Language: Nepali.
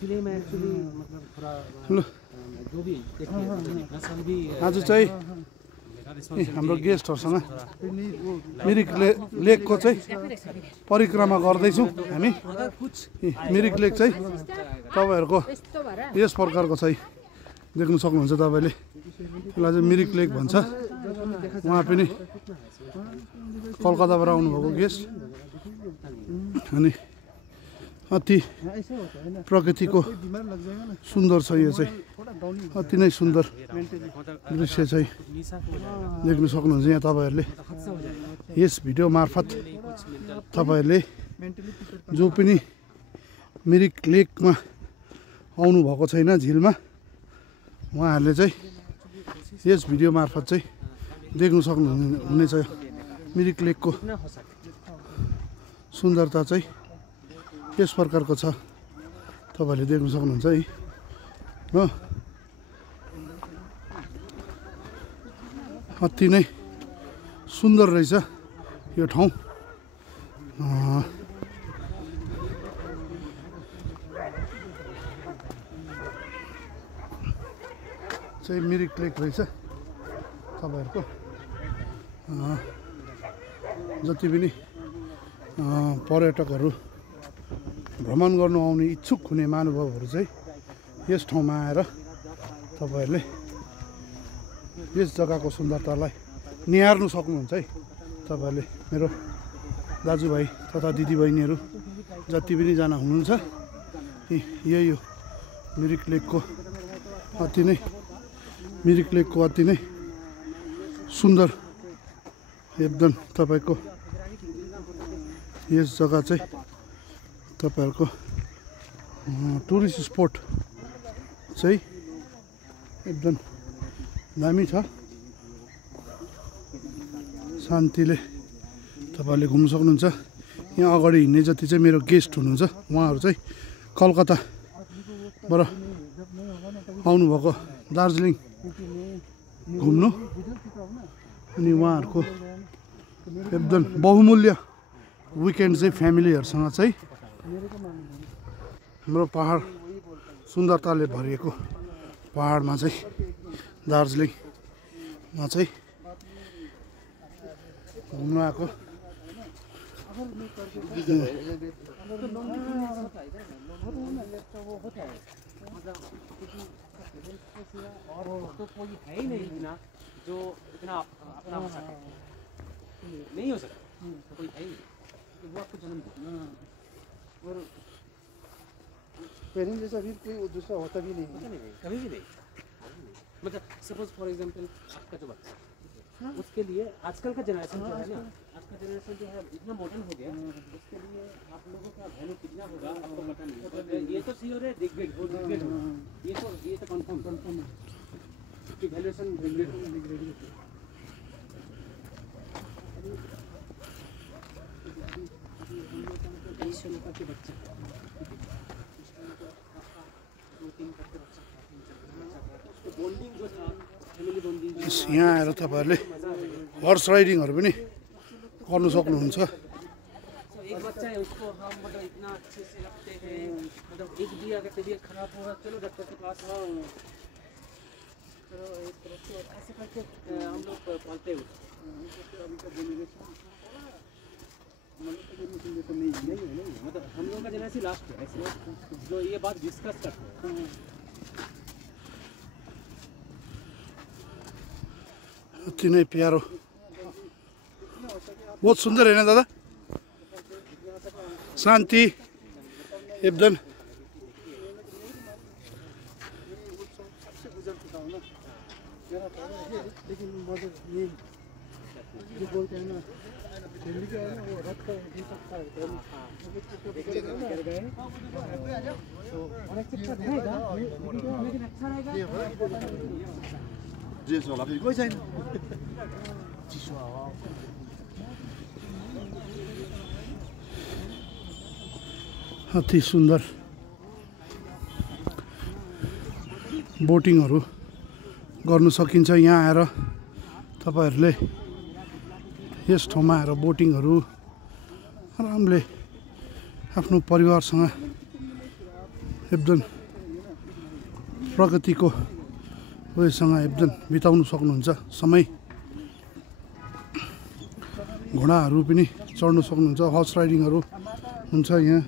इसीलिए मैं एक्चुअली मतलब थोड़ा जो भी आज चाहिँ हाम्रो गेस्टहरुसँग मिरिक लेकको चाहिँ परिक्रमा गर्दैछौँ हामी। मिरिक लेक चाहिँ तपाईहरुको यस प्रकारको चाहिँ देख्न सक्नुहुन्छ तपाईले। यसलाई चाहिँ मिरिक लेक भन्छ। उहाँ पनि कलकत्ताबाट आउनुभएको गेस्ट अनि अति प्रकृतिको सुन्दर छ। यो चाहिँ अति नै सुन्दर दृश्य चाहिँ देख्न सक्नुहुन्छ यहाँ तपाईहरुले। यस भिडियो मार्फत तपाईहरुले जो पनि मिरिक लेकमा आउनु भएको छैन झिलमा, उहाँहरूले चाहिँ यस भिडियो मार्फत चाहिँ देख्न सक्नुहुनेछ। मिरिक लेकको सुन्दरता चाहिँ यस प्रकारको छ, तपाईहरुले देख्न सक्नुहुन्छ है हो। अति नै सुन्दर रहेछ यो ठाउँ। चाहिँ मिरिक लेक रहेछ। तपाईहरुको जति पनि पर्यटकहरू भ्रमण गर्नु आउने इच्छुक हुने महानुभावहरू चाहिँ यस ठाउँमा आएर तपाईहरुले यस जग्गाको सुन्दरतालाई निहार्नु सक्नुहुन्छ है। तपाईहरुले मेरो दाजुभाइ तथा दिदीबहिनीहरू जति पनि जना हुनुहुन्छ, यही हो मिरिक लेकको अति नै सुन्दर एकदम तपाईको यस जग्गा चाहिँ तपाईहरुको टुरिस्ट स्पट चाहिँ एकदम दामी छ। शान्तिले तपाईहरुले घुम्न सक्नुहुन्छ। यहाँ अगाडि हिँड्ने जति चाहिँ मेरो गेस्ट हुनुहुन्छ, उहाँहरू चाहिँ कलकत्ताबाट आउनुभएको दार्जिलिङ घुम्नु। अनि उहाँहरूको एकदम बहुमूल्य विकेन्ड चाहिँ फ्यामिलीहरूसँग चाहिँ हाम्रो पहाड सुन्दरताले भरिएको पहाडमा चाहिँ दार्जिलिङमा चाहिँ घुम्न आएको। तो कोई है ही नहीं ना जो इतना अपना हो सके, नहीं हो सकता। कोई है ही नहीं, वो आपको जन्म दे और पेरेंट जैसा भी कोई दूसरा होता भी नहीं, कभी भी नहीं। मतलब सपोज फॉर एग्जांपल आपका जो बच्चा, उसके लिए आजकल का जनरेशन जो है ना, आज का जनरेशन जो है इतना मॉडर्न हो गया, उसके लिए आप लोगों का वैल्यू कितना होगा आपको पता नहीं। ये तो श्योर है, डिग्रेड हो, ये तो कंफर्म कि वैल्यूएशन डिग्रेड यहाँ आएर तपाईहरुले हर्स राइडिङहरु पनि गर्न सक्नुहुन्छ। एक बच्चा है उसको हम मतलब इतना अच्छे से रखते हैं, मतलब एक भी अगर तबीयत खराब होगा चलो डॉक्टर के पास आओ, एक तरह से ऐसे करके हम लोग पालते हैं। मतलब हम लोगों का जनरेशन लास्ट है जो ये बात डिस्कस करते हैं। अति नै प्यारो, बहुत सुन्दर है ना दादा, शान्ति एकदम। अति सुन्दर बोटिङहरु गर्न सकिन्छ। यहाँ आएर तपाईहरुले यस ठाउँमा आएर बोटिङहरु आरामले आफ्नो परिवारसँग एकदम प्रकृतिको उयोसँग एकदम बिताउनु सक्नुहुन्छ समय। घोडाहरू पनि चढ्नु सक्नुहुन्छ, हर्स राइडिङहरू हुन्छ यहाँ।